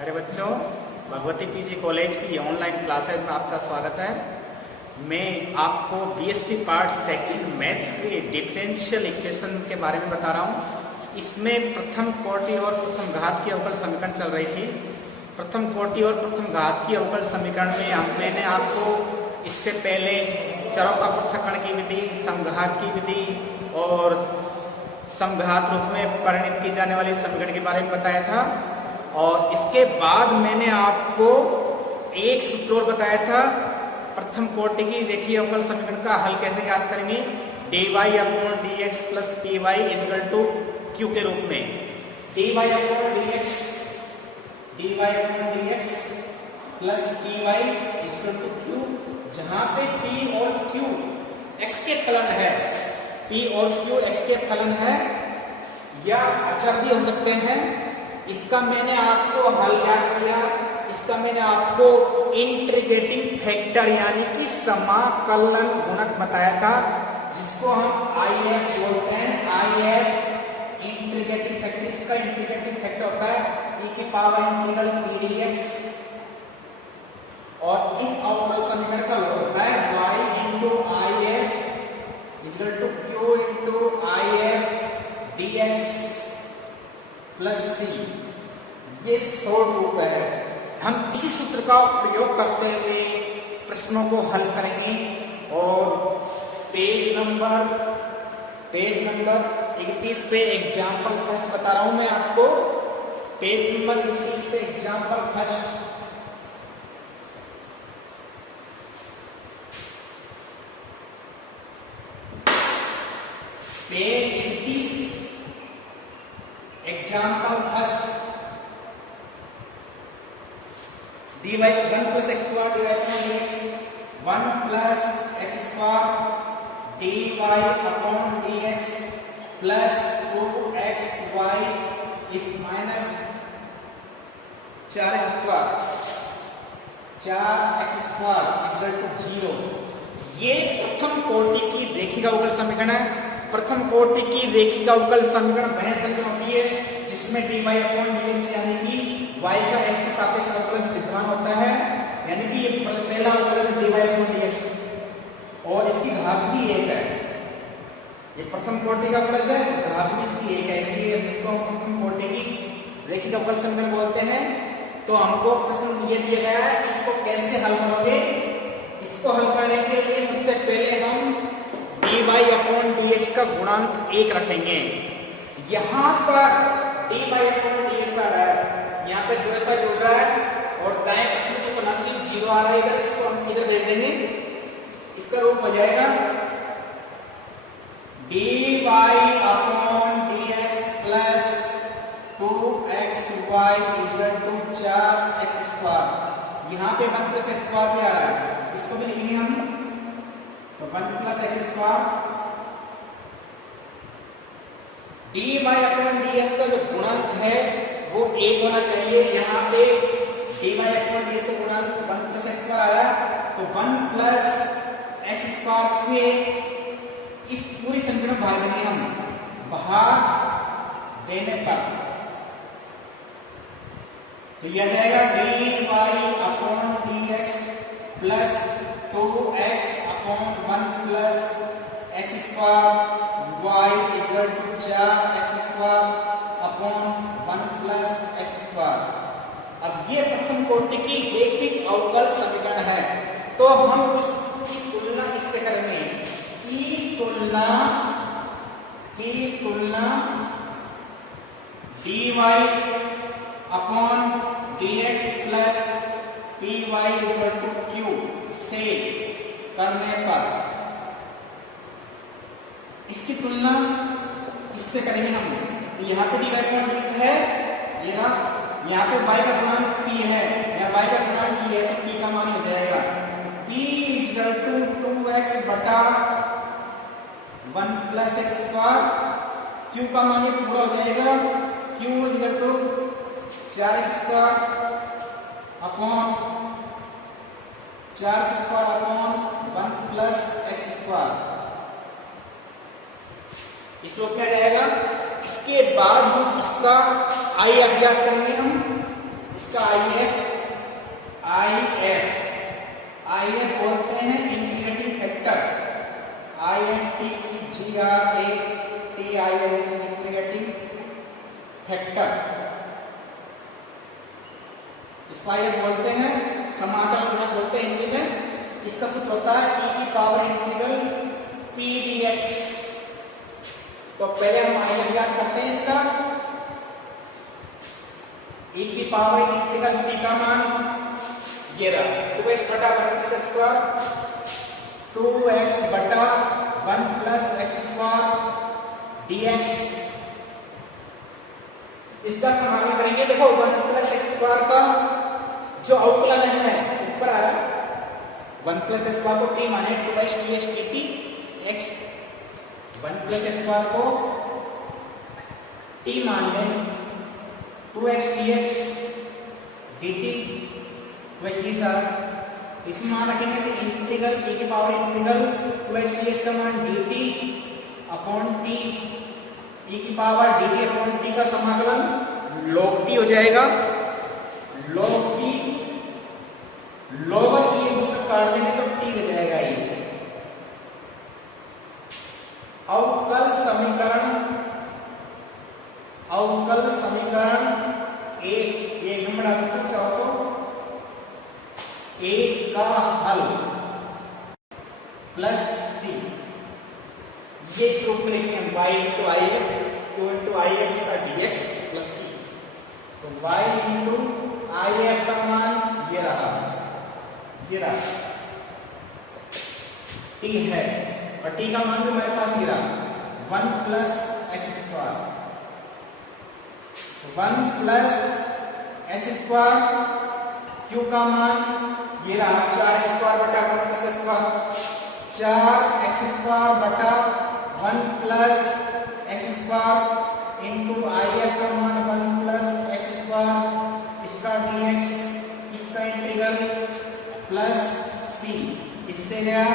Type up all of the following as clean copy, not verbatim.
प्यारे बच्चों, Bhagwati PG college की ऑनलाइन क्लासेज में आपका स्वागत है। मैं आपको बीएससी पार्ट सेकंड मैथ्स के डिफरेंशियल इक्वेशन के बारे में बता रहा हूँ। इसमें प्रथम कोटि और प्रथम घात की अवकल समीकरण चल रही थी। प्रथम कोटि और प्रथम घात की अवकल समीकरण में मैंने आपको इससे पहले चरों का पृथक्करण की विधि, समघात की विधि और समघात रूप में परिणत की जाने वाली समीकरण के बारे में बताया था। और इसके बाद मैंने आपको एक सूत्र और बताया था, प्रथम कोटि की रेखीय अवकल समीकरण का हल कैसे ज्ञात करेंगे, dy/dx plus py equal to q के रूप में। dy/dx plus py equal to q, जहां पे p और q x के फलन है, p और q x के फलन है या अचर भी हो सकते हैं। इसका मैंने आपको हल ज्ञात किया। इसका मैंने आपको इंटीग्रेटिंग फैक्टर यानी कि समाकलन गुणक बताया था, जिसको हम IF बोलते हैं। IF इंटीग्रेटिंग फैक्टर, इसका इंटीग्रेटिंग फैक्टर होता है e की पावर इंटीग्रल p dx, और इस अवकल समीकरण का योग होता है y into IF equal to q into IF dx plus c। ये शॉर्ट रूप है। हम इसी सूत्र का प्रयोग करते हुए प्रश्नों को हल करेंगे। और पेज नंबर 31 पे एग्जाम्पल फर्स्ट बता रहा हूं मैं आपको। पेज नंबर 31 पे example first. Page 31 example first. dy 1 plus x square divided by dx 1 plus x square dy upon dx plus 2xy is minus 4x square equal to 0। ये प्रथम कोटि की रेखिक अवकल समीकरण है। प्रथम कोटि की रेखिक अवकल समीकरण वह समीकरण होती है जिसमें dy upon dx यानी कि y का x के सापेक्ष अवकलज विद्यमान होता है, यानी कि ये पहला अवकलज dy upon dx और इसकी घात भी 1 है। ये प्रथम कोटि का अवकलज है, घात भी इसकी 1 है, इसलिए इसको प्रथम कोटि की रेखिक अवकल समीकरण बोलते हैं। तो हमको प्रश्न ये दिया गया है, इसको कैसे हल करोगे। इसको हल करने के लिए सबसे पहले हम dy upon dx का गुणांक 1 रखेंगे। यहाँ पर dy upon dx आ रहा है, यहाँ पे जो ऐसा जुड़ रहा है और दाएं पक्ष में जो सनाक्षी 0 आ रहा है इधर, इसको हम इधर भेज देंगे। इसका रूप हो जाएगा dy upon dx plus 2xy equal to 4x square. यहाँ पे 1 प्लस x स्क्वायर भी आ रहा है, इसको भी लिखेंगे हम। तो 1 plus x square dy upon dx का जो गुणांक है वो 1 होना चाहिए। यहाँ पे dy अपॉन dx का गुणांक 1 प्लस x स्क्वायर आया, तो 1 प्लस x स्क्वायर से इस पूरी समीकरण में भाग देंगे हम। भाग देने पर तो यह जाएगा dy upon dx plus 2x upon 1 plus x square y equal to 4x square upon 1 plus x square. अब ये प्रथम कोटि की रेखिक अवकल समीकरण है। तो हम इसकी तुलना किससे करेंगे, की तुलना dy upon dx plus py equal to q से करने पर, इसकी तुलना इससे करेंगे हम। तो यहाँ पे dy अपॉन dx है, ये ना, यहाँ पे y का गुणांक p है, यहाँ y का गुणांक p है, तो p का मान हो जाएगा p इक्वल टू 2x बटा 1 प्लस x स्क्वायर। q का मान ये पूरा हो जाएगा q equal to 4x square upon 4x square upon 1 plus x square. इस रूप में आ जाएगा। इसके बाद हम इसका i अज्ञात करेंगे हम। इसका आई एफ बोलते हैं इंटीग्रेटिंग फैक्टर, INTEGRATIN से इंटीग्रेटिंग फैक्टर, इसको ये बोलते हैं समाकलन गुणक बोलते हैं हिंदी में। इसका सूत्र होता है e की पावर इंटीग्रल p dx। तो पहले हम आइए याद करते हैं इसका e की पावर इंटीग्रल p का मान ये रहा 2x बटा 1 प्लस स्क्वायर 2x बटा 1 प्लस x स्क्वायर dx। इसका समाकलन करेंगे। देखो 1 प्लस x स्क्वायर का जो अवकलन है ऊपर आ रहा है 1 प्लस x स्क्वायर को t माने 2x dx dt x 1 plus x square को t मान लें 2x dx dt 2x dx इसमें मान रखेंगे कि इंटीग्रल e की पावर इंटीग्रल 2x dx का मान dt अपॉन t e की पावर dt अपॉन t का समाकलन log t हो जाएगा। log t log e दूसरा काट देंगे तो t रह जाएगा ये। अवकल समीकरण एक नंबर आ सकता चाहो तो a का हल प्लस c, ये इस रूप में लिखेंगे y into I F q into I F इसका dx प्लस c। तो y इंटू आई एफ का मान ये रहा t है और t का मान भी मेरे पास ये रहा 1 plus x square 1 plus x square q का मान ये रहा 4 स्क्वायर बटा 1 प्लस स्क्वायर 4x स्क्वायर बटा 1 plus x square into I F का मान 1 प्लस x स्क्वायर इसका dx इसका इंटीग्रल प्लस c इससे गया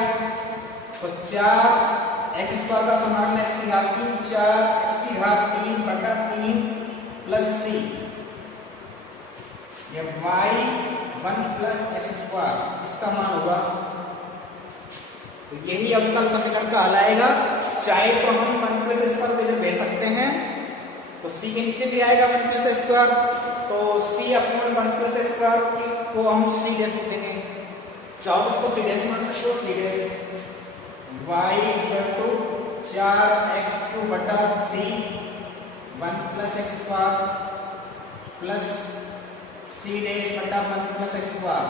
तो 4x स्क्वायर का समाकलन x की घात 3 4x की घात 3 बटा 3 प्लस c ये y 1 प्लस x स्क्वायर इसका मान होगा। तो यही अवकल समीकरण का हल आएगा। चाहे तो हम 1 प्लस स्क्वायर ले सकते हैं तो c के नीचे भी आएगा 1 प्लस स्क्वायर, तो c अपॉन 1 प्लस स्क्वायर को हम c ले सकते हैं। चाहो तो इसको c डैश मान सकते हो c dash y equal to 4x³ बटा 3 1 plus x square plus c dash बटा 1 प्लस x स्क्वायर।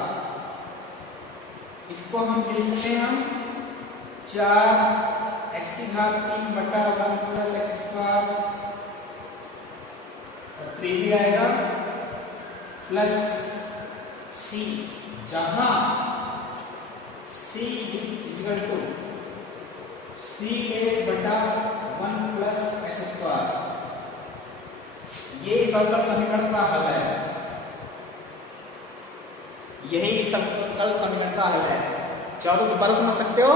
इसको हम लिख सकते हैं हम 4x की घात 3 बटा 1 प्लस x स्क्वायर 3 भी आएगा प्लस c, जहां c equal to c dash बटा 1 प्लस x स्क्वायर। ये इस अवकल समीकरण का हल है, यही इस अवकल समीकरण का हल है। चाहो तो दोबारा समझ सकते हो।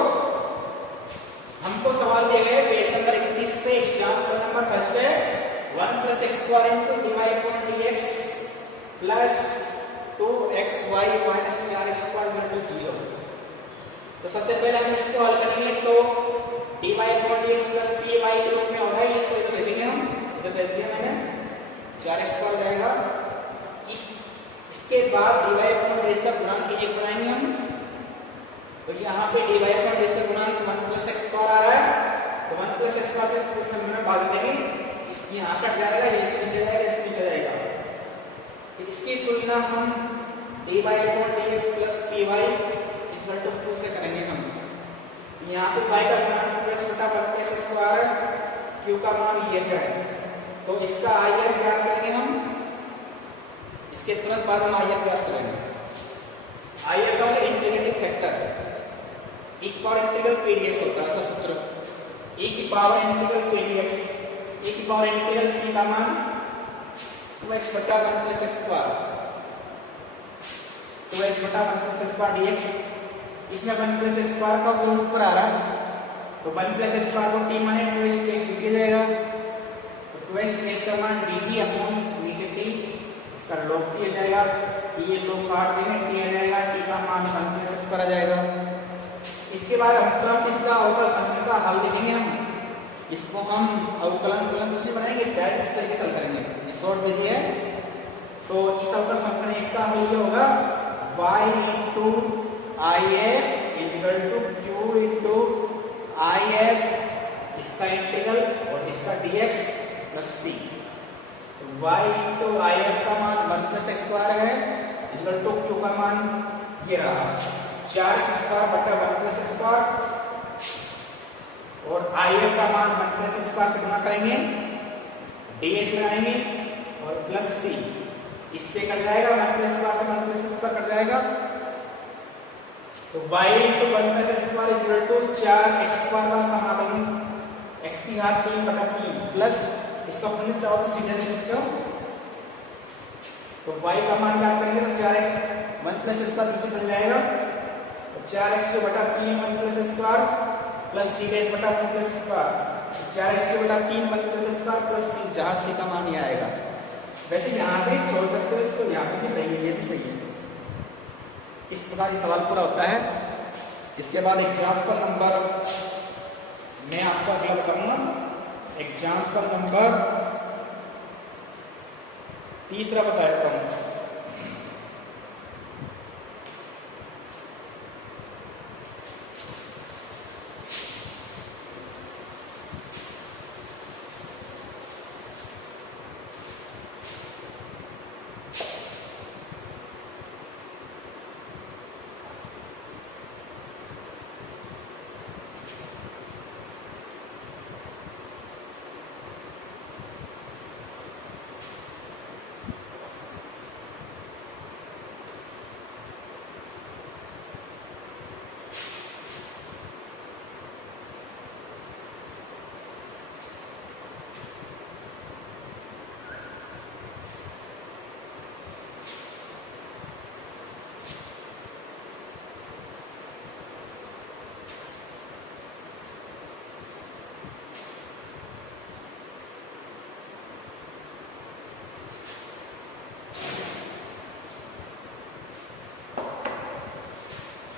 हमको सवाल दिए गए पेज नंबर 31 पे एग्जाम्पल नंबर फर्स्ट है 1 plus x square into dy upon dx plus 2xy minus 4x square equal to 0। तो सबसे पहले हम इसको हल करेंगे तो dy upon dx plus py के रूप में होगा। इसको इधर लिखेंगे हम, इधर लिख दिया मैंने 4x स्क्वायर जाएगा। इसके बाद dy अपॉन dx का गुणांक ये बनाएंगे हम, तो यहाँ पे dy अपॉन dx का गुणांक 1 प्लस x स्क्वायर आ रहा है, तो 1 प्लस x स्क्वायर से इसको समीकरण भाग देंगे। इसकी यहाँ से हट जाएगा, ये इसके नीचे जाएगा, इसके नीचे जाएगा। इसकी तुलना हम dy upon dx plus py equal to q से करेंगे हम। यहाँ पे y का गुणांक 2x बटा 1 प्लस स्क्वायर q का मान ये है, तो इसका आयत ज्ञात करेंगे हम। इसके तुरंत बाद हम आयत ज्ञात करेंगे। आयत का इंटीग्रेटिंग फैक्टर e की पावर इंटीग्रल p dx होता है इसका सूत्र e की power integral p dx e की पावर इंटीग्रल p का मान 2x बटा 1 प्लस स्क्वायर 2x बटा 1 प्लस स्क्वायर dx। इसमें 1 प्लस स्क्वायर का गुण ऊपर आ रहा है, तो 1 प्लस स्क्वायर को t माने 2x dx लिख जाएगा, तो 2x dx का मान dt अपॉन नीचे t इसका log t आ जाएगा, ये लोग काट देंगे, t आ जाएगा, t का मान 1 प्लस x पर आ जाएगा। इसके बाद हम तुरंत इसका अवकल समीकरण का हल लिखेंगे। हम इसको हम अवकलन कुछ नहीं बनाएंगे, डायरेक्ट इस तरीके से हल करेंगे। इस शॉर्ट में ये है, तो इस अवकल समीकरण एक का हल ये होगा y into if is equal to q into if, इसका इंटीग्रल और इसका dx plus c। y into if का मान 1 plus x स्क्वायर है, is equal to q का मान ये रहा 4x स्क्वायर बटा 1 plus x स्क्वायर, और if का मान 1 plus x स्क्वायर से गुणा करेंगे, dx लगाएंगे और प्लस c, इससे कट जाएगा 1 plus स्क्वायर से 1 plus x स्क्वायर कट जाएगा। तो y into 1 plus x square is equal to 4x square का समाकलन x की घात 3 बटा 3 प्लस इसका फंक्शन चाहो तो सीधे लिख सकते हो। तो y का मान क्या करेंगे तो 4x 1 plus x स्क्वायर नीचे चल जाएगा, तो 4x के बटा 3 1 plus x square plus c dash बटा 1 plus x स्क्वायर, 4x के बटा 3 1 plus x square plus c, जहां c का मान ये आएगा। वैसे यहाँ पे छोड़ सकते हो इसको, यहाँ पे भी सही है, ये भी सही है। इस प्रकार ये सवाल पूरा होता है। इसके बाद एग्जाम्पल नंबर मैं आपको अगला बताऊंगा, एग्जाम्पल नंबर 3 बता देता हूँ।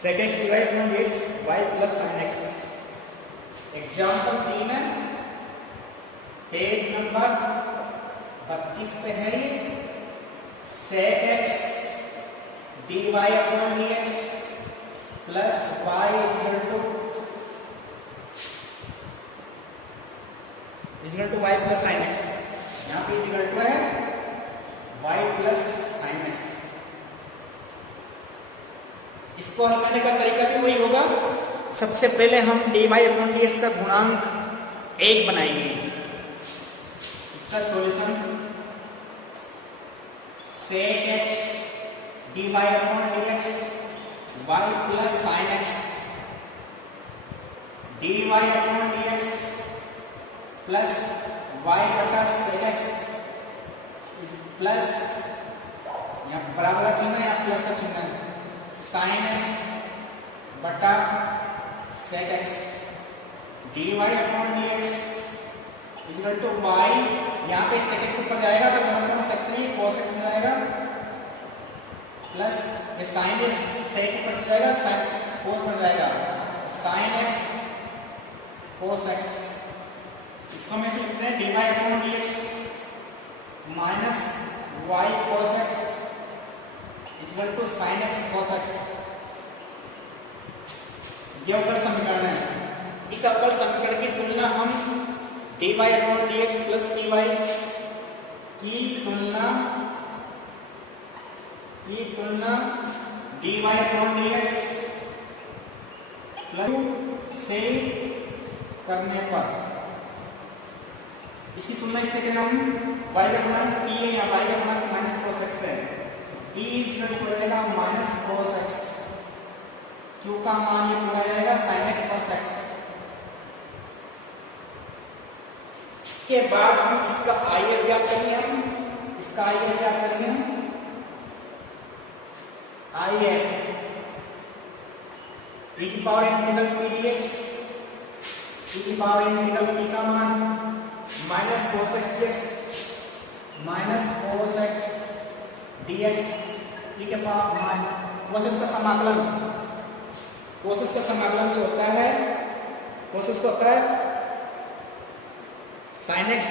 sec x divide by x y plus sin x। Example 3 है, पेज नंबर 32 पे है ये। sec x dy upon dx plus y equal to y plus sin x, यहाँ पे इक्वल टू है y प्लस sin x। इसको हल करने का तरीका भी वही होगा। सबसे पहले हम dy अपॉन dx का गुणांक 1 बनाएंगे। इसका solution sec x dy upon dx y plus sin x dy upon dx plus y बटा sec x प्लस यहाँ बराबर का चिन्ह है या प्लस का चिन्ह है, sin x बटा sec x dy upon dx equal to y, यहाँ पे sec x ऊपर जाएगा तो मतलब में sec नहीं cos x मिल जाएगा, प्लस ये sin x sec ऊपर से जाएगा sin cos मिल जाएगा, sin x cos x। इसको मैं लिखते हैं dy upon dx minus y cos x equal to sin x cos x। ये अवकल समीकरण है। इस अवकल समीकरण की तुलना हम dy upon dx plus dy की तुलना dy अपॉन dx प्लस से करने पर, इसकी तुलना इससे करें हम y का गुणांक t है या y का गुणांक माइनस cos x है, t इक्वल टू हो जाएगा माइनस cos x, q का मान ये पूरा जाएगा sin x cos x। इसके बाद हम इसका आईएफ ज्ञात करेंगे, हम इसका आईएफ ज्ञात करेंगे, हम आईएफ e की power integral p dx, e की पावर इंटीग्रल p का मान minus cos x dx minus cos x dx e के पावर मान कोसेस का समाकलन, कोसेस का समाकलन जो होता है, कोसेस का होता है sin x,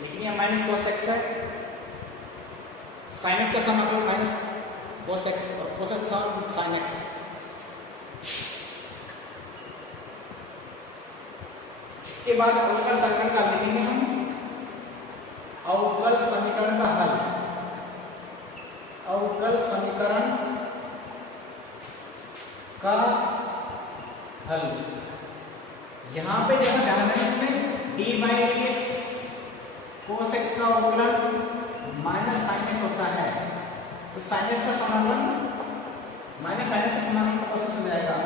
लेकिन यह माइनस cos x है, sin x का समाकलन माइनस cos x और cos x sin x। इसके बाद अवकल समीकरण का लिखेंगे हम, अवकल समीकरण का हल, अवकल समीकरण का हल। यहां पे जो ध्यान है इसमें dy dx cos x का अवकलन माइनस sin x होता है, तो sin x का समाकलन माइनस sin x का समाकलन cos x हो जाएगा,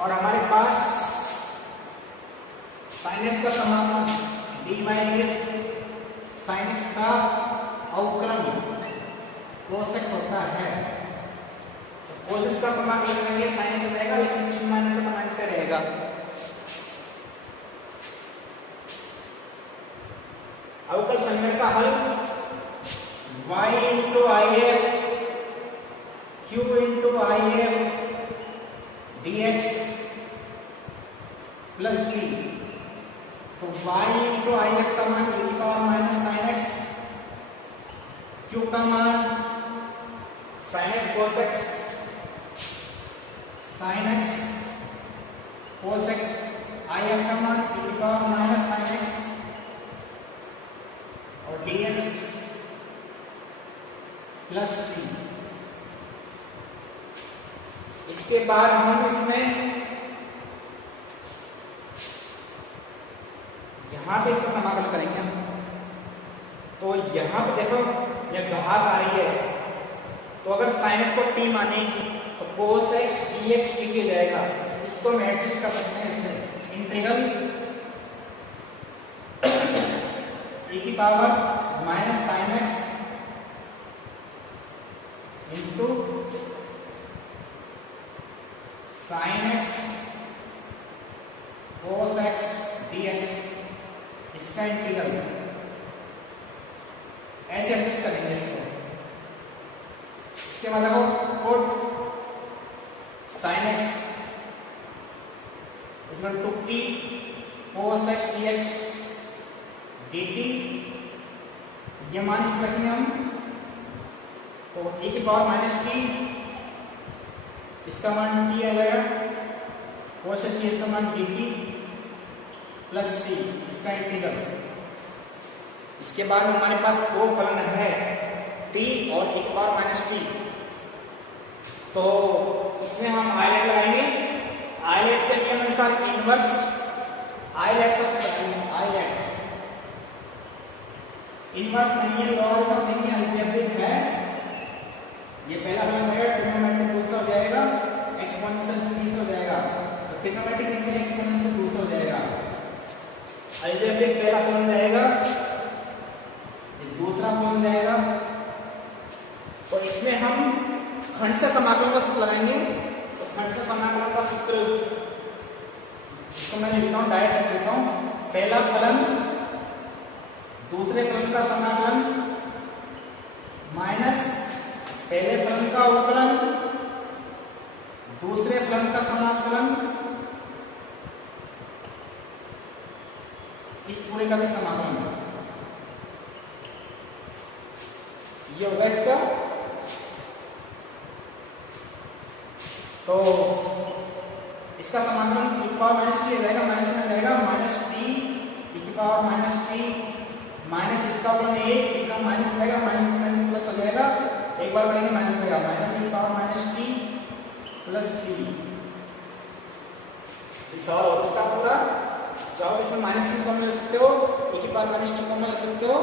और हमारे पास sin x का समाकलन dy dx sin x का अवकलन cos x होता है, तो cos x का समाकलन करेंगे sin x हो जाएगा, लेकिन चिन्ह माइनस का माइनस से रहेगा। अवकल समीकरण का हल y into if q into if dx plus c, तो y into if का मान e की power minus sin x, q का मान sin x cos x, sin x cos x, if का मान e की पावर माइनस sin x और dx प्लस c। इसके बाद हम इसमें यहां पे इसका समाकलन करेंगे, तो यहां पे देखो यह घात आ रही है, तो अगर sin x को t माने तो cos x dx dt हो जाएगा, इसको हम एडजस्ट कर सकते हैं इससे, इंटीग्रल e की power minus sin x into sin x cos x dx, इसका इंटीग्रल ऐसे एडजस्ट करेंगे इसको। इसके बाद देखो put sin x equal to t cos x dx dt, ये मान इस रखेंगे हम, तो e की पावर माइनस t, इसका मान t आ जाएगा, cos x इसका मान dt प्लस c, इसका इंटीग्रल। इसके बाद हमारे पास दो फलन है t और e की पावर माइनस t, तो इसमें हम आयलेट लगाएंगे, आयलेट के नियम अनुसार इनवर्स आयलेट को लगाएंगे, आयलेट इनवर्स नहीं है, लॉगरिथम नहीं है, अलजेब्रिक है। ये पहला फलन है, ट्रिग्नोमेट्रिक दूसरा हो जाएगा, एक्सपोनेंशियल तीसरा हो जाएगा, तो ट्रिग्नोमेट्रिक नहीं है, एक्सपोनेंशियल दूसरा हो जाएगा, अलजेब्रिक पहला फलन रहेगा, ये दूसरा फलन रहेगा। तो इसमें हम खंड से समाकलन का सूत्र लगाएंगे, तो खंड से समाकलन का सूत्र इसको मैं लिखता हूँ, डायरेक्ट लिखता हूँ, पहला फलन दूसरे फलन का समाकलन माइनस पहले फलन का अवकलन दूसरे फलन का समाकलन, इस पूरे का भी समाकलन, ये होगा इसका। तो इसका समाकलन e की पावर माइनस टी जाएगा, माइनस में जाएगा माइनस टी e की पावर माइनस टी माइनस इसका फलन a, इसका माइनस जाएगा, माइनस माइनस प्लस हो जाएगा, एक बार करेंगे माइनस जाएगा, माइनस e की पावर माइनस टी प्लस सी। सवाल हो चुका पूरा, चाहो इसमें माइनस टी कॉमन ले सकते हो, e की पावर माइनस टी कॉमन ले सकते हो,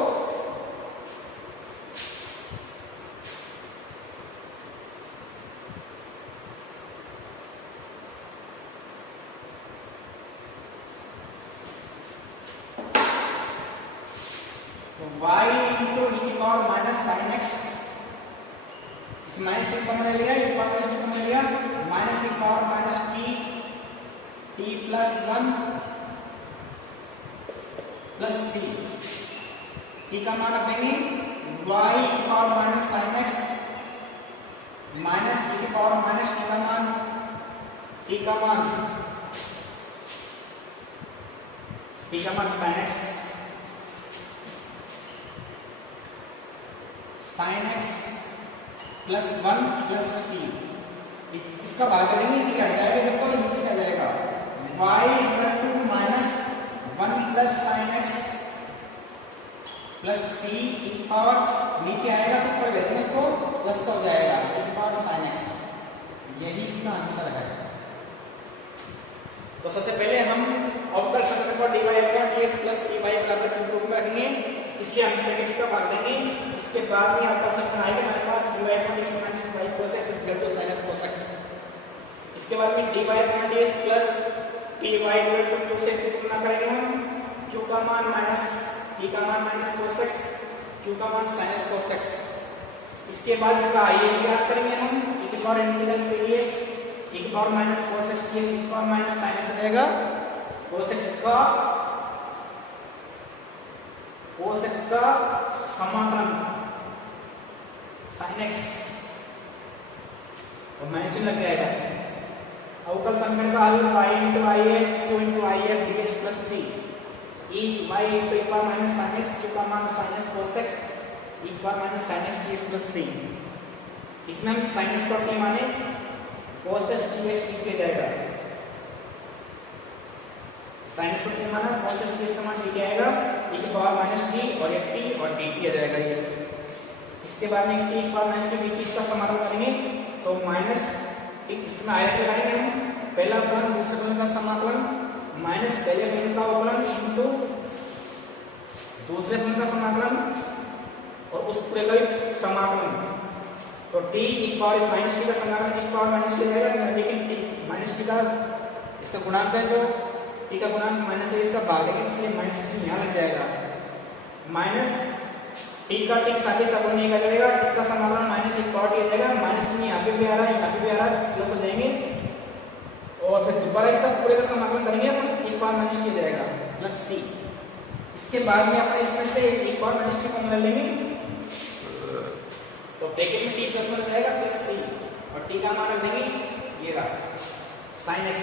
y into e की पावर माइनस sin x, इस माइनस टी कॉमन ले लिया, e की पावर माइनस टी कॉमन ले लिया, माइनस e की power minus t plus 1 plus c, t का मान रखेंगे y की power minus sine x minus e की पावर माइनस t का मान साइन एक्स प्लस 1 प्लस सी, इसका भाग करेंगे ये हट जाएगा इधर तो नीचे आ जाएगा y is equal to minus 1 plus sine x plus c e की पावर नीचे आएगा तो ऊपर लेते हैं इसको प्लस का हो जाएगा e की पावर साइन एक्स। यही इसका आंसर है। तो सबसे पहले हम अवकल समीकरण को dy upon dx plus dy बराबर के रूप में रखेंगे, इसलिए हम sin x का भाग देंगे। इसके बाद में अवकल समीकरण आएगा हमारे पास dy upon dx minus y cos x equal to sin x cos x। इसके बाद में dy upon dx plus dy equal to 2 से तुलना करेंगे हम q का मान माइनस t का मान माइनस cos x q का मान sin x cos x। इसके बाद इसका आइए ज्ञात करेंगे हम e की पावर इंटीग्रल dx e की power minus cos x dx e की पावर माइनस sin x रहेगा cos x का समाकलन sin x और माइनस लग जाएगा। अवकल समीकरण का हल y into i है q into i है dx plus c e y into e power minus sin x q का मान sin x cos x e power minus sin x dx plus c। इसमें हम sin x को अपने माने cos x dx लिख जाएगा, sin x को अपने माना cos x dx का मान लिख जाएगा e की पावर माइनस t और ये t और dt आ जाएगा ये। इसके बाद में t की पावर माइनस dt का समाकलन करेंगे तो माइनस इसमें आयत लगाएंगे हम पहला फलन दूसरे फलन का समाकलन माइनस पहले फलन का अवकलन इनटू दूसरे फलन का समाकलन और उस पूरे का समाकलन। तो t की पावर माइनस t का समाकलन e की पावर माइनस t रहेगा, लेकिन t माइनस t का इसका गुणांक है जो t का गुणांक माइनस है इसका भाग है इसलिए माइनस से यहां लग जाएगा माइनस t का t साथ ही सब नहीं कर जाएगा, इसका समाकलन माइनस एक पावर t आ जाएगा माइनस में यहां पे भी आ रहा है यहां पे भी आ रहा है प्लस हो जाएंगे और फिर दोबारा इसका पूरे का समाकलन करेंगे अपन e पावर माइनस t आ जाएगा प्लस c। इसके बाद में अपन इसमें से e power minus t common ले लेंगे तो ब्रैकेट में t प्लस 1 हो जाएगा प्लस c और t का मान रख देंगे ये रहा sin x।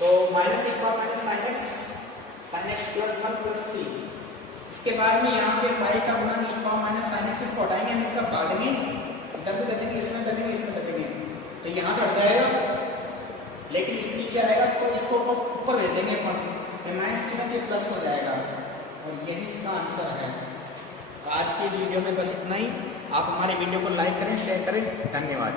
तो minus e power minus sin x plus 1 plus c। इसके बाद में यहाँ पे y का गुणा e power minus sin x इसको हटाएंगे हम इसका भाग देंगे इधर भी कर देंगे इसमें कर देंगे इसमें कर देंगे तो यहाँ कट जाएगा, लेकिन इसमें क्या आएगा तो इसको ऊपर ले देंगे अपन माइनस चिन्ह के प्लस हो जाएगा और यही इसका आंसर है। आज की वीडियो में बस इतना ही। आप हमारे वीडियो को लाइक करें शेयर करें, धन्यवाद।